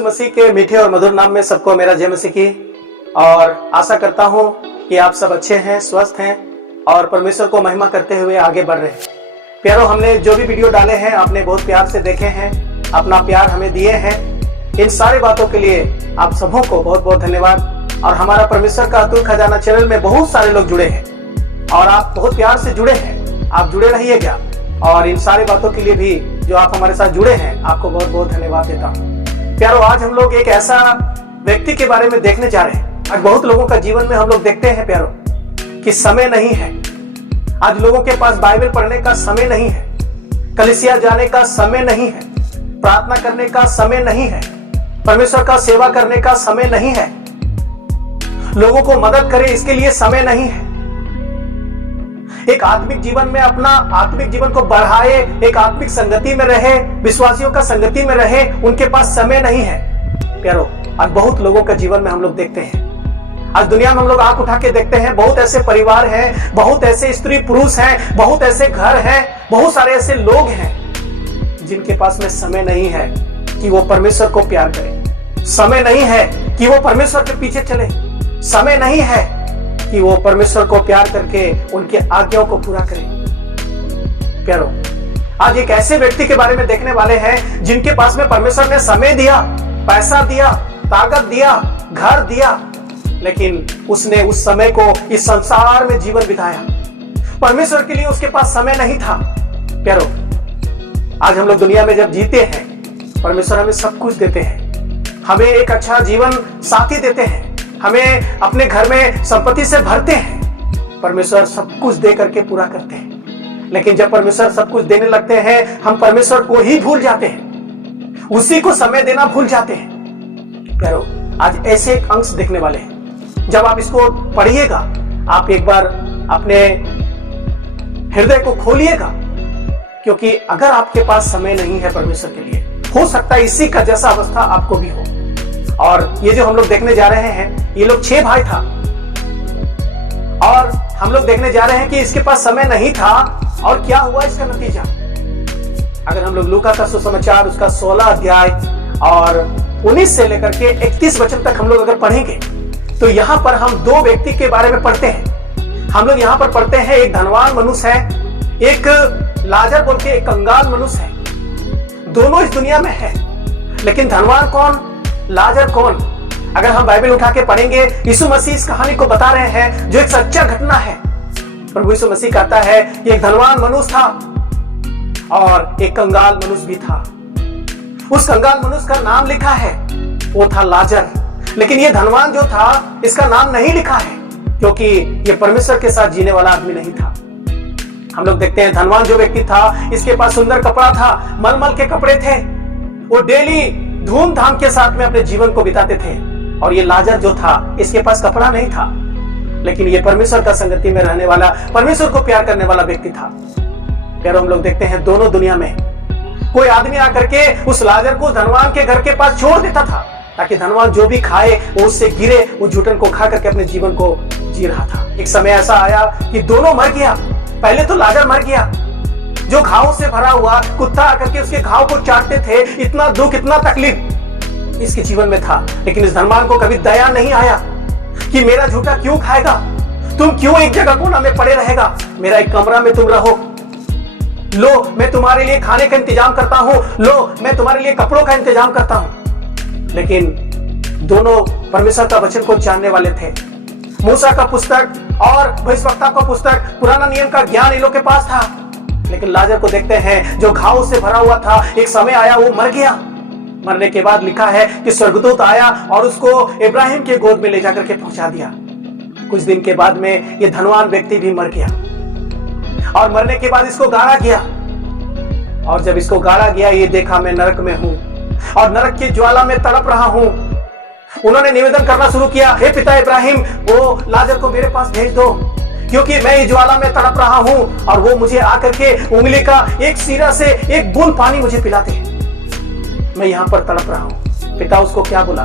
यीशु मसीह के मीठे और मधुर नाम में सबको मेरा जय मसीह की। और आशा करता हूं कि आप सब अच्छे हैं, स्वस्थ हैं और परमेश्वर को महिमा करते हुए आगे बढ़ रहे हैं। प्यारो, हमने जो भी वीडियो डाले हैं आपने बहुत प्यार से देखे हैं, अपना प्यार हमें दिए हैं। इन सारी बातों के लिए आप सबों को बहुत बहुत धन्यवाद। और हमारा परमेश्वर का अतुल खजाना चैनल में बहुत सारे लोग जुड़े हैं और आप बहुत प्यार से जुड़े हैं, आप जुड़े रहिएगा। और इन सारी बातों के लिए भी जो आप हमारे साथ जुड़े हैं, आपको बहुत बहुत धन्यवाद देता हूँ। प्यारो, आज हम लोग एक ऐसा व्यक्ति के बारे में देखने जा रहे हैं। आज बहुत लोगों का जीवन में हम लोग देखते हैं प्यारो कि समय नहीं है। आज लोगों के पास बाइबल पढ़ने का समय नहीं है, कलीसिया जाने का समय नहीं है, प्रार्थना करने का समय नहीं है, परमेश्वर का सेवा करने का समय नहीं है, लोगों को मदद करे इसके लिए समय नहीं है। एक आत्मिक जीवन में अपना आत्मिक जीवन को बढ़ाए, एक आत्मिक संगति में रहे, विश्वासियों का संगति में रहे, उनके पास समय नहीं है। प्यारो, आज बहुत लोगों का जीवन में हम लोग देखते हैं, आज दुनिया में हम लोग आंख उठा के देखते हैं, बहुत ऐसे परिवार हैं, बहुत ऐसे स्त्री पुरुष हैं, बहुत ऐसे घर हैं, बहुत सारे ऐसे लोग हैं जिनके पास में समय नहीं है कि वो परमेश्वर को प्यार करें, समय नहीं है कि वो परमेश्वर के पीछे चले, समय नहीं है कि वो परमेश्वर को प्यार करके उनकी आज्ञाओं को पूरा करें। प्यारो, आज एक ऐसे व्यक्ति के बारे में देखने वाले हैं जिनके पास में परमेश्वर ने समय दिया, पैसा दिया, ताकत दिया, घर दिया, लेकिन उसने उस समय को इस संसार में जीवन बिताया। परमेश्वर के लिए उसके पास समय नहीं था। प्यारो, आज हम लोग दुनिया में जब जीते हैं, परमेश्वर हमें सब कुछ देते हैं, हमें एक अच्छा जीवन साथी देते हैं, हमें अपने घर में संपत्ति से भरते हैं, परमेश्वर सब कुछ दे करके पूरा करते हैं। लेकिन जब परमेश्वर सब कुछ देने लगते हैं, हम परमेश्वर को ही भूल जाते हैं, उसी को समय देना भूल जाते हैं। प्यारो, आज ऐसे एक अंश देखने वाले हैं, जब आप इसको पढ़िएगा, आप एक बार अपने हृदय को खोलिएगा, क्योंकि अगर आपके पास समय नहीं है परमेश्वर के लिए, हो सकता है इसी का जैसा अवस्था आपको भी हो। और ये जो हम लोग देखने जा रहे हैं, ये लोग 6 भाई था और हम लोग देखने जा रहे हैं कि इसके पास समय नहीं था और क्या हुआ इसका नतीजा। अगर हम लोग लूका का सुसमाचार उसका 16 अध्याय और 19 से लेकर के 31 वचन तक हम लोग अगर पढ़ेंगे, तो यहां पर हम 2 व्यक्ति के बारे में पढ़ते हैं। हम लोग यहां पर पढ़ते हैं, एक धनवान मनुष्य है, एक लाजर बोल के एक कंगाल मनुष्य है। दोनों इस दुनिया में है, लेकिन धनवान कौन, लाजर कौन? अगर हम बाइबल उठा के पढ़ेंगे, यीशु मसीह इस कहानी को बता रहे हैं जो एक सच्चा घटना है। प्रभु यीशु मसीह कहता है कि एक धनवान मनुष्य था और एक कंगाल मनुष्य भी था। उस कंगाल मनुष्य का नाम लिखा है, वो था लाजर। लेकिन ये धनवान जो था, इसका नाम नहीं लिखा है, क्योंकि ये परमेश्वर के साथ जीने वाला आदमी नहीं था। हम लोग देखते हैं धनवान जो व्यक्ति था, इसके पास सुंदर कपड़ा था, मलमल के कपड़े थे, वो डेली धूमधाम के साथ में अपने जीवन को बिताते थे। और ये लाजर जो था, इसके पास कपड़ा नहीं था, लेकिन ये परमेश्वर का संगति में रहने वाला, परमेश्वर को प्यार करने वाला व्यक्ति था। फिर हम लोग देखते हैं दोनों दुनिया में कोई आदमी आकर के उस लाजर को धनवान के घर के पास छोड़ देता था, ताकि धनवान जो भी खाए वो उससे गिरे, वो झूठन को खा करके अपने जीवन को जी रहा था। एक समय ऐसा आया कि दोनों मर गया। पहले तो लाजर मर गया, जो घावों से भरा हुआ, कुत्ता आकर के उसके घाव को चाटते थे, इतना दुख, इतना तकलीफ इसके जीवन में था। लेकिन इस धनवान को कभी दया नहीं आया कि मेरा झूठा क्यों खाएगा, तुम क्यों एक जगह कोना में पड़े रहेगा, मेरा एक कमरा में तुम रहो, लो मैं तुम्हारे लिए खाने का इंतजाम करता हूं, लो मैं तुम्हारे लिए कपड़ों का इंतजाम करता हूं। लेकिन दोनों परमेश्वर का वचन को जानने वाले थे। मूसा का पुस्तक और भविष्यवक्ता का पुस्तक, पुराना नियम का ज्ञान इन लोग के पास था। लेकिन लाजर को देखते हैं, जो घाव से भरा हुआ था, एक समय आया वो मर गया। मरने के बाद लिखा है कि स्वर्गदूत आया और उसको इब्राहिम के गोद में ले जाकर के पहुंचा दिया। कुछ दिन के बाद में ये धनवान व्यक्ति भी मर गया और मरने के बाद इसको गाड़ा गया। और जब इसको गाड़ा गया, ये देखा मैं नरक में हूं और नरक की ज्वाला में तड़प रहा हूं। उन्होंने निवेदन करना शुरू किया, हे पिता इब्राहिम, वो लाजर को मेरे पास भेज दो, क्योंकि मैं इस ज्वाला में तड़प रहा हूं और वो मुझे आकर के उंगली का एक सिरा से एक बूंद पानी मुझे पिलाते हैं, मैं यहां पर तड़प रहा हूं। पिता उसको क्या बोला,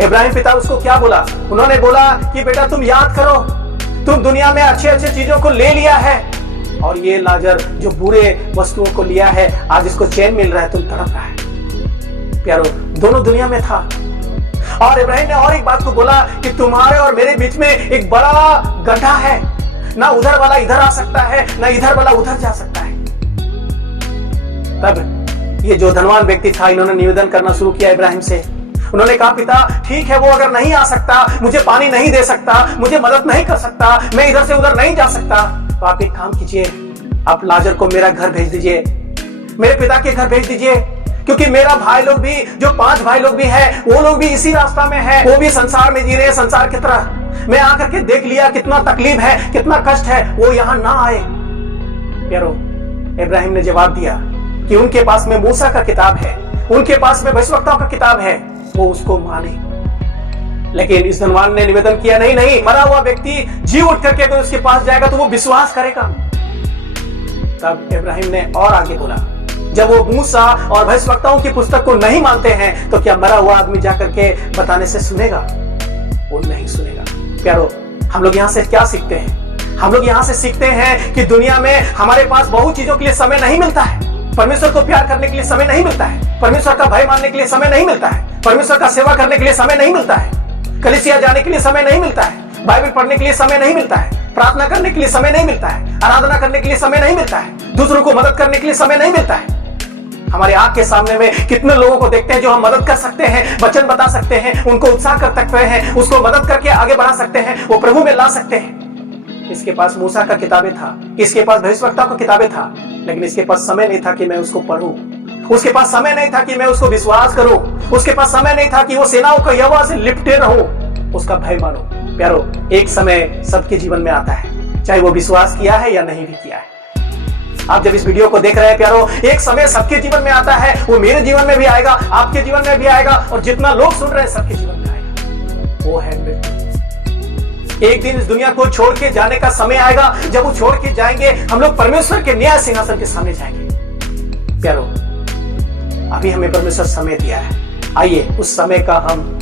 इब्राहिम पिता उसको क्या बोला? उन्होंने बोला कि बेटा तुम याद करो, तुम दुनिया में अच्छे अच्छे चीजों को ले लिया है और ये लाजर जो बुरे वस्तुओं को लिया है, आज इसको चैन मिल रहा है, तुम तड़प रहा है। प्यारो, दोनों दुनिया में था। और इब्राहिम ने और एक बात को बोला कि तुम्हारे और मेरे बीच में एक बड़ा गड्ढा है, ना उधर वाला इधर आ सकता है, ना इधर वाला उधर जा सकता है। तब ये जो धनवान व्यक्ति था, इन्होंने निवेदन करना शुरू किया इब्राहिम से। उन्होंने कहा, पिता ठीक है, वो अगर नहीं आ सकता, मुझे पानी नहीं दे सकता, मुझे मदद नहीं कर सकता, मैं इधर से उधर नहीं जा सकता, तो आप एक काम कीजिए, आप लाजर को मेरा घर भेज दीजिए, मेरे पिता के घर भेज दीजिए, क्योंकि मेरा भाई लोग भी, जो 5 भाई लोग भी हैं, वो लोग भी इसी रास्ता में हैं, वो भी संसार में जी रहे हैं, संसार की तरह। मैं आकर के देख लिया कितना तकलीफ है, कितना कष्ट है, वो यहां ना आए। प्यारो, इब्राहिम ने जवाब दिया कि उनके पास में मूसा का किताब है, उनके पास में भविष्यवक्ताओं का किताब है, वो उसको माने। लेकिन इस धनवान ने निवेदन किया, नहीं नहीं, मरा हुआ व्यक्ति जी उठ करके अगर उसके पास जाएगा तो वो विश्वास करेगा। तब इब्राहिम ने और आगे बोला, जब वो मूसा और भविष्यवक्ताओं की पुस्तक को नहीं मानते हैं तो क्या मरा हुआ आदमी जाकर के बताने से सुनेगा? वो नहीं सुनेगा। प्यारो, हम लोग यहाँ से क्या सीखते हैं? हम लोग यहाँ से सीखते हैं कि दुनिया में हमारे पास बहुत चीजों के लिए समय नहीं मिलता है। परमेश्वर को प्यार करने के लिए समय नहीं मिलता है, परमेश्वर का भय मानने के लिए समय नहीं मिलता है, परमेश्वर का सेवा करने के लिए समय नहीं मिलता है, कलीसिया जाने के लिए समय नहीं मिलता है, बाइबल पढ़ने के लिए समय नहीं मिलता है, प्रार्थना करने के लिए समय नहीं मिलता है, आराधना करने के लिए समय नहीं मिलता है, दूसरों को मदद करने के लिए समय नहीं मिलता है। हमारे आंख के सामने में कितने लोगों को देखते हैं जो हम मदद कर सकते हैं, वचन बता सकते हैं, उनको उत्साह कर सकते हैं, उसको मदद करके आगे बढ़ा सकते हैं, वो प्रभु में ला सकते हैं। इसके पास मूसा का किताबें था, इसके पास भविष्यवक्ता का किताबें था, लेकिन इसके पास समय नहीं था कि मैं उसको पढूं, उसके पास समय नहीं था कि मैं उसको विश्वास करूं, उसके पास समय नहीं था कि वो सेनाओं का यहोवा से लिपटे रहूं, उसका भय मानो। प्यारो, एक समय सबके जीवन में आता है, चाहे वो विश्वास किया है या नहीं भी किया है। आप जब इस वीडियो को देख रहे हैं प्यारो, एक समय सबके जीवन में आता है, वो मेरे जीवन में भी आएगा, आपके जीवन में भी आएगा, और जितना लोग सुन रहे हैं सबके जीवन में आएगा। वो है मृत्यु। एक दिन इस दुनिया को छोड़ के जाने का समय आएगा, जब वो छोड़ के जाएंगे, हम लोग परमेश्वर के न्याय सिंहासन के सामने जाएंगे। प्यारो, अभी हमें परमेश्वर समय दिया है, आइए उस समय का हम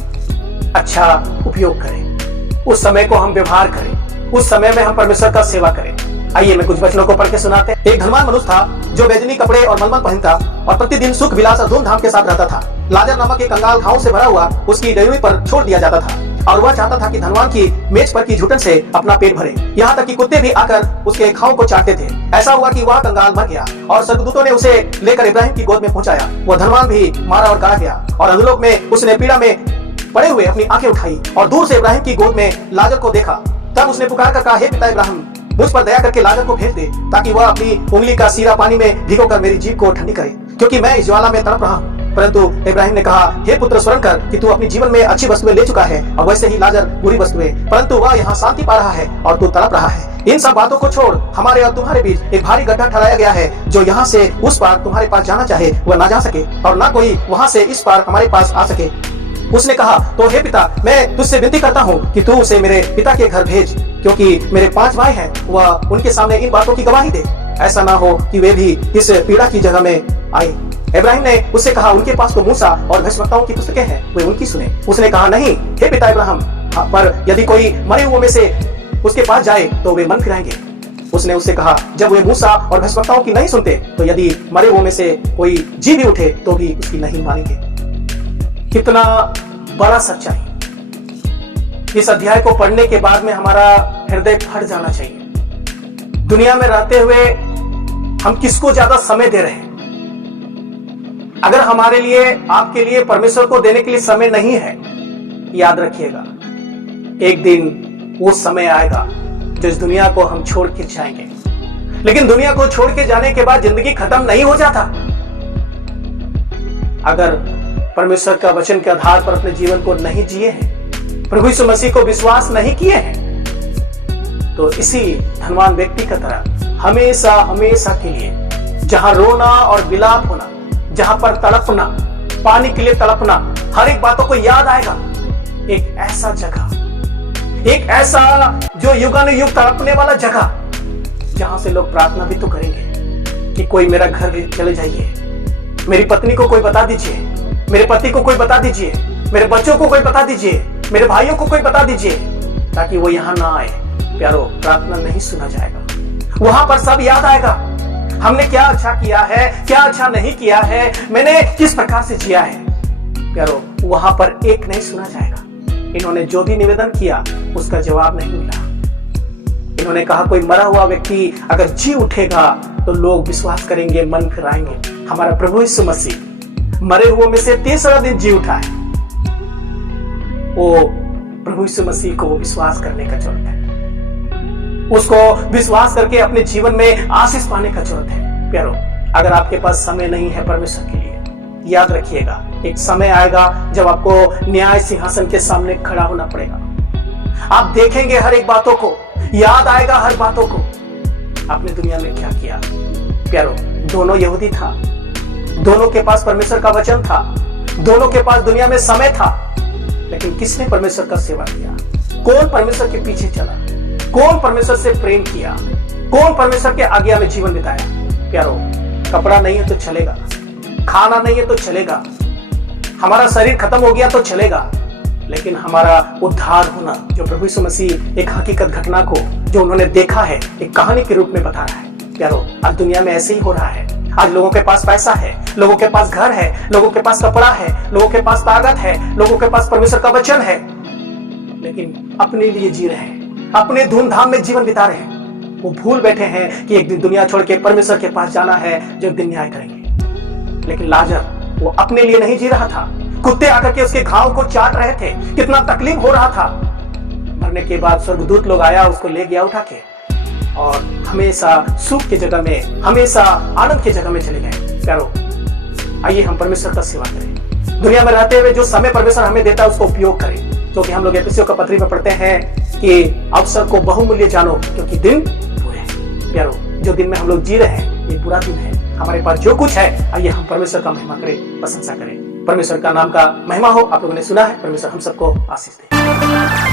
अच्छा उपयोग करें, उस समय को हम व्यवहार करें, उस समय में हम परमेश्वर का सेवा करें। आइए मैं कुछ वचनों को पढ़ के सुनाते हैं। एक धनवान मनुष्य था जो बैजनी कपड़े और मलमल पहनता और प्रतिदिन सुख विलास और धूमधाम के साथ रहता था। लाजर नामक एक कंगाल घावों से भरा हुआ उसकी डेयरी पर छोड़ दिया जाता था, और वह चाहता था कि धनवान की मेज पर की झूठन से अपना पेट भरे, यहाँ तक कि कुत्ते भी आकर उसके घावों को चाटते थे। ऐसा हुआ कि वह कंगाल मर गया और स्वर्गदूतों ने उसे लेकर इब्राहिम की गोद में पहुंचाया। वह धनवान भी मारा और काटा गया, और अधोलोक में उसने पीड़ा में पड़े हुए अपनी आंखें उठाई और दूर से इब्राहिम की गोद में लाजर को देखा। तब उसने पुकार कर कहा, हे पिता इब्राहिम, मुझ पर दया करके लाजर को भेज दे, ताकि वह अपनी उंगली का सीरा पानी में भिगोकर मेरी जीभ को ठंडी करे, क्योंकि मैं इस ज्वाला में तड़प रहा हूँ। परंतु इब्राहिम ने कहा, हे पुत्र, स्मरण कर कि तू अपने जीवन में अच्छी वस्तुएं ले चुका है, और वैसे ही लाजर बुरी वस्तुएं, परंतु वह यहाँ शांति पा रहा है और तू तड़प रहा है। इन सब बातों को छोड़, हमारे और तुम्हारे बीच एक भारी गड्ढा ठहराया गया है, जो यहाँ से उस पार तुम्हारे पास जाना चाहे वह ना जा सके, और ना कोई वहाँ से इस पार हमारे पास आ सके। उसने कहा, तो हे पिता, मैं तुझसे विनती करता हूँ कि तू उसे मेरे पिता के घर भेज, क्योंकि मेरे 5 भाई हैं, वह उनके सामने इन बातों की गवाही दे, ऐसा ना हो कि वे भी इस पीड़ा की जगह में आए। इब्राहिम ने उससे कहा, उनके पास तो मूसा और भविष्यवक्ताओं की पुस्तकें हैं, वे उनकी सुने। उसने कहा, नहीं हे पिता इब्राहिम, पर यदि कोई मरे हुओं में से उसके पास जाए तो वे मन फिराएंगे। उसने उससे कहा, जब वे मूसा और भविष्यवक्ताओं की नहीं सुनते, तो यदि मरे हुओं में से कोई जी भी उठे तो भी उसकी नहीं मानेंगे। कितना बड़ा सच्चाई! इस अध्याय को पढ़ने के बाद में हमारा हृदय फट जाना चाहिए। दुनिया में रहते हुए हम किसको ज्यादा समय दे रहे हैं? अगर हमारे लिए, आपके लिए, परमेश्वर को देने के लिए समय नहीं है, याद रखिएगा, एक दिन वो समय आएगा जो इस दुनिया को हम छोड़ के जाएंगे। लेकिन दुनिया को छोड़ के जाने के बाद जिंदगी खत्म नहीं हो जाता। अगर परमेश्वर का वचन के आधार पर अपने जीवन को नहीं जिए हैं, प्रभु यीशु मसीह को विश्वास नहीं किए हैं, तो इसी धनवान व्यक्ति की तरह हमेशा हमेशा के लिए, जहां रोना और विलाप होना, जहां पर तड़पना, पानी के लिए तड़पना, हर एक बातों को याद आएगा, एक ऐसा जगह, एक ऐसा जो युगानुयुग तड़पने वाला जगह, जहां से लोग प्रार्थना भी तो करेंगे कि कोई मेरा घर चले जाइए, मेरी पत्नी को कोई बता दीजिए, मेरे पति को कोई बता दीजिए, मेरे बच्चों को कोई बता दीजिए, मेरे भाइयों को कोई बता दीजिए, ताकि वो यहां ना आए। प्यारो, प्रार्थना नहीं सुना जाएगा, वहां पर सब याद आएगा, हमने क्या अच्छा किया है, क्या अच्छा नहीं किया है, मैंने किस प्रकार से जिया है। प्यारो, वहां पर एक नहीं सुना जाएगा। इन्होंने जो भी निवेदन किया उसका जवाब नहीं मिला। इन्होंने कहा कोई मरा हुआ व्यक्ति अगर जी उठेगा तो लोग विश्वास करेंगे, मन फिराएंगे। हमारा प्रभु यीशु मसीह मरे हुए में से तीसरा दिन जी उठा है। वो प्रभु यीशु मसीह को विश्वास करने का जरूरत है, उसको विश्वास करके अपने जीवन में आशीष पाने का जरूरत है। प्यारो, अगर आपके पास समय नहीं है परमेश्वर के लिए, याद रखिएगा एक समय आएगा जब आपको न्याय सिंहासन के सामने खड़ा होना पड़ेगा। आप देखेंगे हर एक बातों को, याद आएगा हर बातों को, आपने दुनिया में क्या किया। प्यारो, दोनों यहूदी था, दोनों के पास परमेश्वर का वचन था, दोनों के पास दुनिया में समय था, लेकिन किसने परमेश्वर का सेवा किया? कौन परमेश्वर के पीछे चला? कौन परमेश्वर से प्रेम किया? कौन परमेश्वर के आज्ञा में जीवन बिताया? प्यारो, कपड़ा नहीं है तो चलेगा, खाना नहीं है तो चलेगा, हमारा शरीर खत्म हो गया तो चलेगा, लेकिन हमारा उद्धार होना, जो प्रभु यीशु मसीह एक हकीकत घटना को जो उन्होंने देखा है एक कहानी के रूप में बता रहा है। प्यारो, आज दुनिया में ऐसे ही हो रहा है। आज लोगों के पास पैसा है, लोगों के पास घर है, लोगों के पास कपड़ा है, लोगों के पास ताकत है, लोगों के पास परमेश्वर का वचन है, लेकिन अपने लिए जी रहे हैं, अपने धूमधाम में जीवन बिता रहे हैं। वो भूल बैठे हैं कि एक दिन दुनिया छोड़ के परमेश्वर के पास जाना है जो एक दिन न्याय करेंगे। लेकिन लाजर वो अपने लिए नहीं जी रहा था, कुत्ते आकर के उसके घाव को चाट रहे थे, कितना तकलीफ हो रहा था। मरने के बाद स्वर्गदूत लोग आया, उसको ले गया उठा के, और हमेशा सुख की जगह में, हमेशा आनंद की जगह में चले गए। प्यारो, आइए हम परमेश्वर का सेवा करें। दुनिया में रहते हुए जो समय परमेश्वर हमें देता है उसको उपयोग करें, क्योंकि हम लोग एफिसियों का पत्री में पढ़ते हैं कि अवसर को बहुमूल्य जानो क्योंकि दिन बुरे हैं। प्यारो, जो दिन में हम लोग जी रहे हैं ये बुरा दिन है। हमारे पास जो कुछ है, आइए हम परमेश्वर का महिमा करें, प्रशंसा करें। परमेश्वर का नाम का महिमा हो। आप लोगों ने सुना है, परमेश्वर हम सबको आशीष दे।